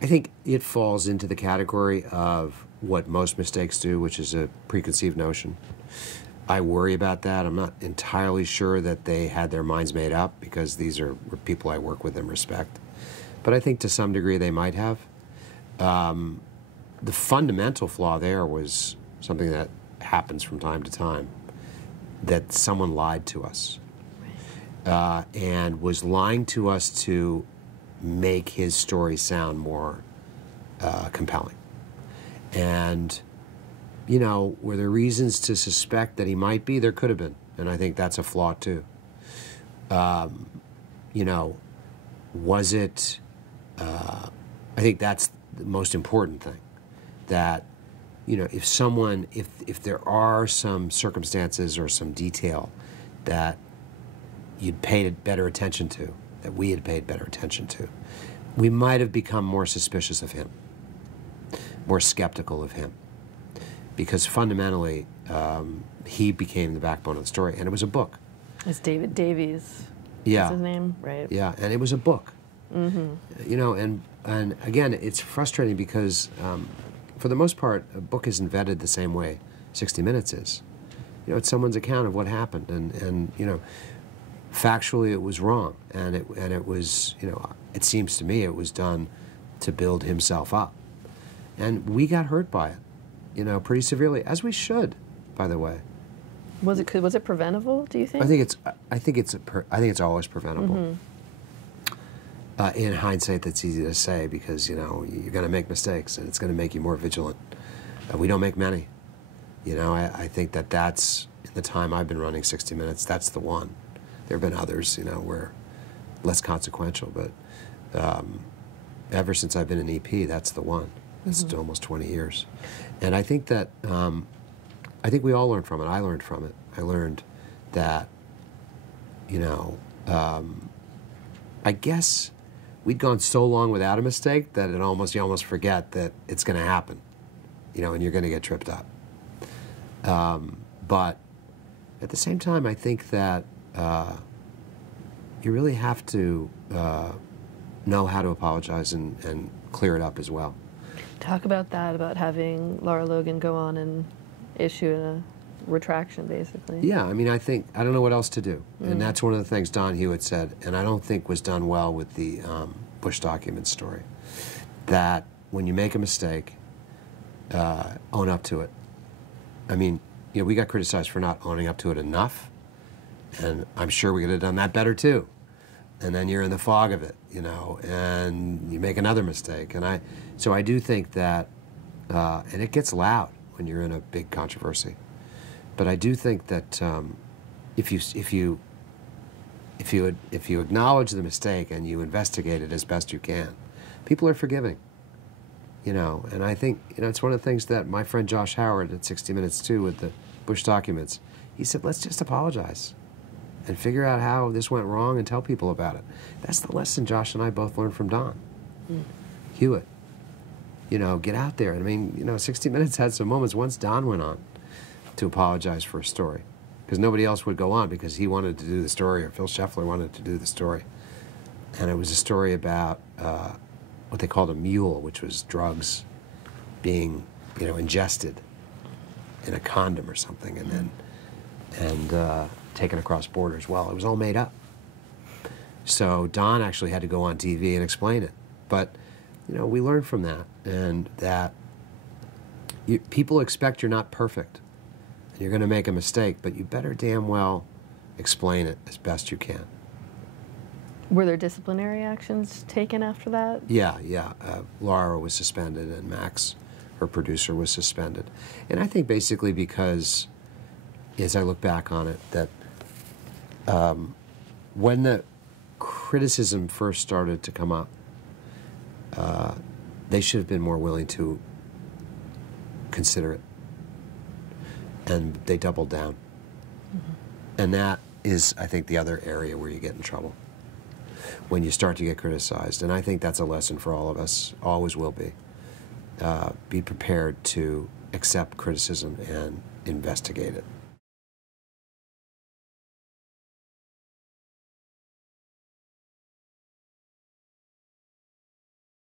I think it falls into the category of what most mistakes do, which is a preconceived notion. I worry about that. I'm not entirely sure that they had their minds made up, because these are people I work with and respect. But I think to some degree they might have. The fundamental flaw there was something that happens from time to time, that someone lied to us, and was lying to us to make his story sound more compelling. And, you know, were there reasons to suspect that he might be? There could have been, and I think that's a flaw too. You know, was it, I think that's the most important thing, that, you know, if someone, if there are some circumstances or some detail that you'd paid better attention to, that we had paid better attention to, we might have become more suspicious of him, more skeptical of him, because fundamentally he became the backbone of the story, and it was a book. It's David Davies. Yeah. Is his name, right? Yeah, and it was a book. Mm-hmm. You know, and again, it's frustrating because for the most part, a book isn't vetted the same way 60 Minutes is. You know, it's someone's account of what happened, and you know, factually it was wrong, and it was, you know, it seems to me it was done to build himself up, and we got hurt by it, you know, pretty severely, as we should, by the way. Was it preventable, do you think? I think it's always preventable. Mm-hmm. In hindsight, that's easy to say, because, you know, you're going to make mistakes, and it's going to make you more vigilant. We don't make many. You know, I think that's, in the time I've been running 60 Minutes, that's the one. There have been others, you know, where less consequential, but ever since I've been an EP, that's the one. That's Mm-hmm. almost 20 years. And I think that, I think we all learned from it. I learned from it. I learned that, you know, I guess we'd gone so long without a mistake that you almost forget that it's going to happen, you know, and you're going to get tripped up. But at the same time, I think that you really have to know how to apologize and clear it up as well. Talk about that, about having Lara Logan go on and issue a retraction, basically. Yeah, I mean, I don't know what else to do. And that's one of the things Don Hewitt said, and I don't think was done well with the Bush documents story, that when you make a mistake, own up to it. I mean, you know, we got criticized for not owning up to it enough, and I'm sure we could have done that better too. And then you're in the fog of it, you know, and you make another mistake. And so I do think that, and it gets loud when you're in a big controversy. But I do think that if you acknowledge the mistake and you investigate it as best you can, people are forgiving. You know, and I think, you know, it's one of the things that my friend Josh Howard at 60 Minutes too, with the Bush documents, he said, let's just apologize and figure out how this went wrong and tell people about it. That's the lesson Josh and I both learned from Don Hewitt. You know, get out there. I mean, you know, 60 Minutes had some moments once Don went on to apologize for a story, because nobody else would go on because he wanted to do the story, or Phil Scheffler wanted to do the story. And it was a story about what they called a mule, which was drugs being, you know, ingested in a condom or something, and taken across borders. Well, it was all made up. So Don actually had to go on TV and explain it. But, you know, we learned from that, and that people expect you're not perfect. And you're going to make a mistake, but you better damn well explain it as best you can. Were there disciplinary actions taken after that? Yeah. Laura was suspended, and Max, her producer, was suspended. And I think basically because, as I look back on it, that when the criticism first started to come up, they should have been more willing to consider it. And they doubled down. Mm-hmm. And that is, I think, the other area where you get in trouble, when you start to get criticized. And I think that's a lesson for all of us, always will be. Be prepared to accept criticism and investigate it.